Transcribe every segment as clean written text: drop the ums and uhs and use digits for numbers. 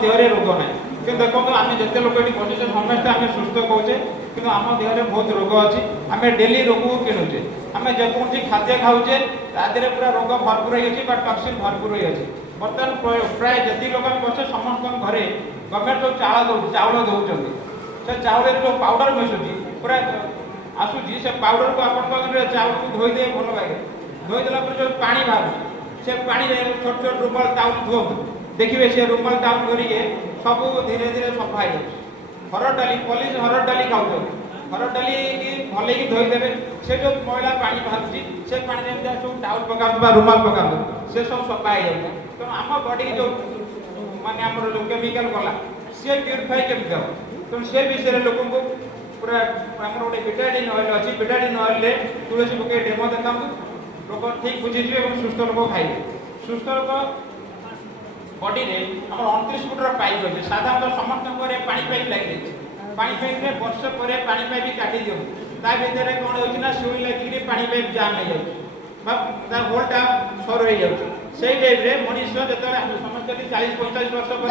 देहरे रोग ना कि देखो आम जिते लोग ये बसुचे समस्ते आम सुस्थ कौचे कि आम देहरे बहुत रोग अच्छी आम डेली रोग को किणुचे आम जेकोसी खाद्य खाऊचे तादेह पूरा रोग भरपूर हो टक्सिन भरपूर हो बर्तमान प्राय जी लोक बसे समस्त घरे गवर्नमेंट जो चाउल दौरान से चाउल जो पाउडर मिसुची पूरा आसूची से पाउडर को आप चाउल को धोईदे भल भागे धोईदेला जो पानी बाहर से पानी छोट छोट रुमाल टाउल धोते देखिए से रुमाल टाउल करके सब धीरे धीरे सफा हो हरड़ डाली पलिस हरड़ डाली खाऊ हरड़ डाली की भल की धोईदेवे से जो मैला पानी बाहर से पानी सब टाउल पका रुमाल पका से सब सफा हो जाए तेणु आम बॉडी जो माने आम जो केमिकल गला सी प्यूरीफाई केमी तेणु से विषय लोक पूरा आम गोटे बेटाडिन ऑयल अच्छी बेटाडिन ऑयल तुलसी पकड़ डेमो देखा लोक ठीक बुझीजे और सुस्थ लोक खाइबे सुस्थ लोक बॉडी रे हमर 29 फुटर पाइप अछि साधारण समस्त करे पानी पाइप लागि पानी पाइप रे वर्ष पर पानी पाइप काटी दियो ता भीतर कोन होछि ना सुई लागि पानी पाइप जाम हो जाउछि ता होलटा सर हो जाउछि सेही टाइप रे मनुष्य जतरा समस्त 40 45 वर्ष पर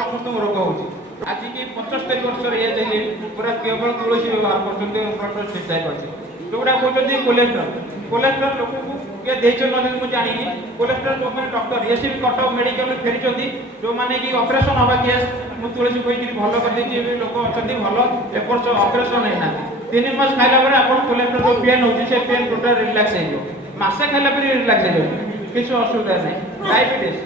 समस्त रोग होछि आज की 75 वर्ष रे ये पूरा केवल तुलसी व्यवहार करछन्ते डॉक्टर सिद्धाय करछि जोडा कहते कोलेस्ट्रॉल लोक को ये देछ न मु जानि कोलेस्ट्रॉल गवर्नमेंट डॉक्टर एसी भी कटक मेडिकल फेरी जो माने कि ऑपरेशन हवा केस मु तुलसी कहि भलो कर देछि लोक अछन्ती भलो एपर ऑपरेशन है ना 3 मास खाइला पर आपन कोलेस्ट्रॉल जो पेन होछि से पेन टोटल रिलैक्स हो मासे खाइला पर रिलैक्स हो किछु असुविधा नहीं डायबिटीज